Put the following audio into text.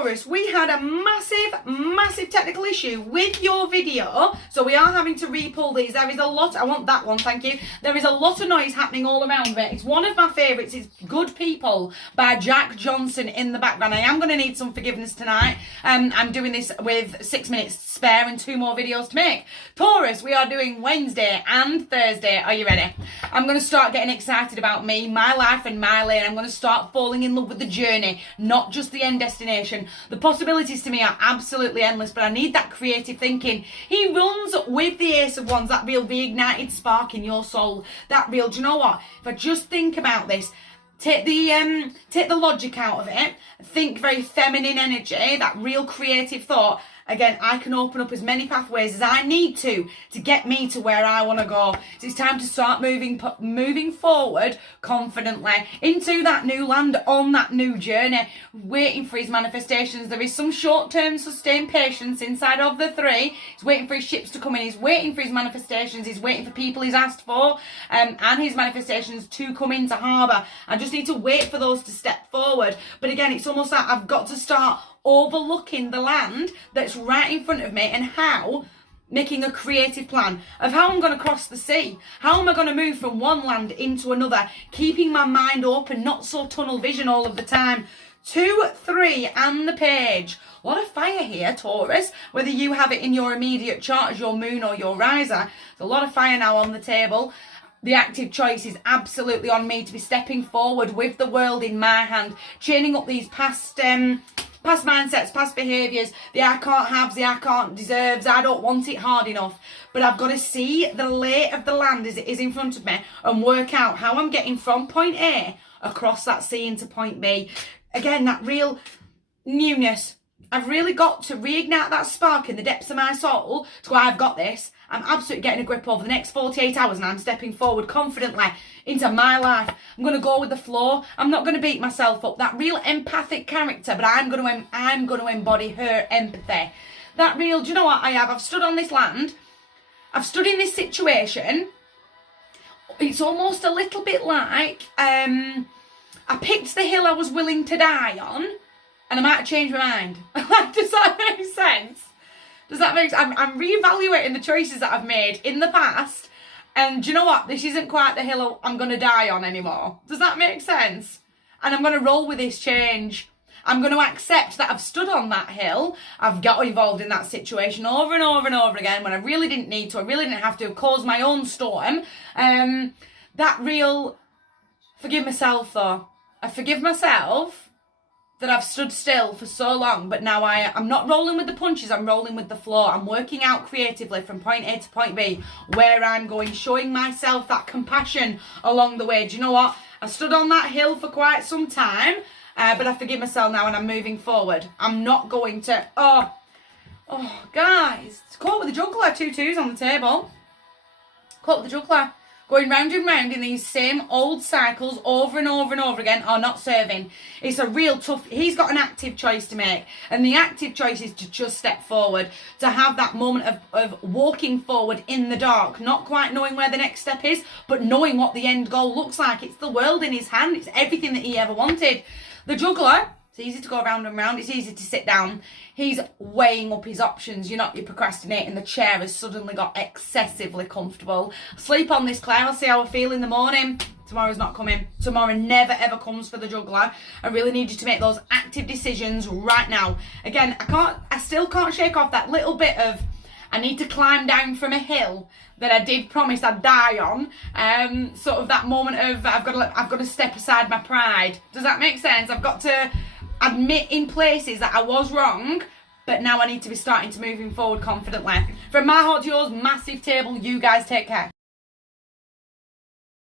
Taurus, we had a massive technical issue with your video, so we are having to re-pull these. There is a lot, I want that one, thank you. There is a lot of noise happening all around me. It's one of my favourites, it's Good People by Jack Johnson in the background. I am going to need some forgiveness tonight. I'm doing this with 6 minutes spare and 2 more videos to make. Taurus, we are doing Wednesday and Thursday. Are you ready? I'm going to start getting excited about me, my life and my lane. I'm going to start falling in love with the journey, not just the end destination. The possibilities to me are absolutely endless, but I need that creative thinking. He runs with the Ace of Wands, that real reignited spark in your soul. That real, do you know what? If I just think about this, take the logic out of it, think very feminine energy, that real creative thought. Again, I can open up as many pathways as I need to get me to where I want to go. So it's time to start moving forward confidently into that new land, on that new journey, waiting for his manifestations. There is some short-term sustained patience inside of the 3. He's waiting for his ships to come in. He's waiting for his manifestations. He's waiting for people he's asked for and his manifestations to come into harbour. I just need to wait for those to step forward. But again, it's almost like I've got to start overlooking the land that's right in front of me and making a creative plan of how I'm going to cross the sea. How am I going to move from one land into another, keeping my mind open, not so tunnel vision all of the time. 2, 3 and the page. A lot of fire here, Taurus, whether you have it in your immediate chart as your moon or your riser. There's a lot of fire now on the table. The active choice is absolutely on me to be stepping forward with the world in my hand, chaining up these past mindsets, past behaviours, the I can't haves, the I can't deserves, I don't want it hard enough. But I've got to see the lay of the land as it is in front of me and work out how I'm getting from point A across that sea into point B. Again, that real newness. I've really got to reignite that spark in the depths of my soul to where I've got this. I'm absolutely getting a grip over the next 48 hours and I'm stepping forward confidently into my life. I'm going to go with the flow. I'm not going to beat myself up. That real empathic character, but I'm going to embody her empathy. That real, do you know what I have? I've stood on this land. I've stood in this situation. It's almost a little bit like I picked the hill I was willing to die on and I might have changed my mind. Does that make sense? Does that make sense? I'm reevaluating the choices that I've made in the past. And do you know what? This isn't quite the hill I'm going to die on anymore. Does that make sense? And I'm going to roll with this change. I'm going to accept that I've stood on that hill. I've got involved in that situation over and over and over again when I really didn't need to. I really didn't have to cause my own storm. That real... Forgive myself, though. I forgive myself that I've stood still for so long, but now I'm not rolling with the punches, I'm rolling with the flow. I'm working out creatively from point A to point B, where I'm going, showing myself that compassion along the way. Do you know what? I stood on that hill for quite some time, but I forgive myself now and I'm moving forward. I'm not going to, oh guys, it's caught with the juggler, 2 2s on the table. Caught with the juggler. Going round and round in these same old cycles over and over and over again are not serving. It's a real tough... He's got an active choice to make. And the active choice is to just step forward. To have that moment of walking forward in the dark. Not quite knowing where the next step is, but knowing what the end goal looks like. It's the world in his hand. It's everything that he ever wanted. The juggler... It's easy to go round and round. It's easy to sit down. He's weighing up his options. You're procrastinating. The chair has suddenly got excessively comfortable. Sleep on this, Claire. I'll see how I feel in the morning. Tomorrow's not coming. Tomorrow never ever comes for the juggler. I really need you to make those active decisions right now. Again, I still can't shake off that little bit of I need to climb down from a hill that I did promise I'd die on. Sort of that moment of I've got to step aside my pride. Does that make sense? I've got to admit in places that I was wrong, but now I need to be starting to moving forward confidently. From my heart to yours, massive table. You guys take care.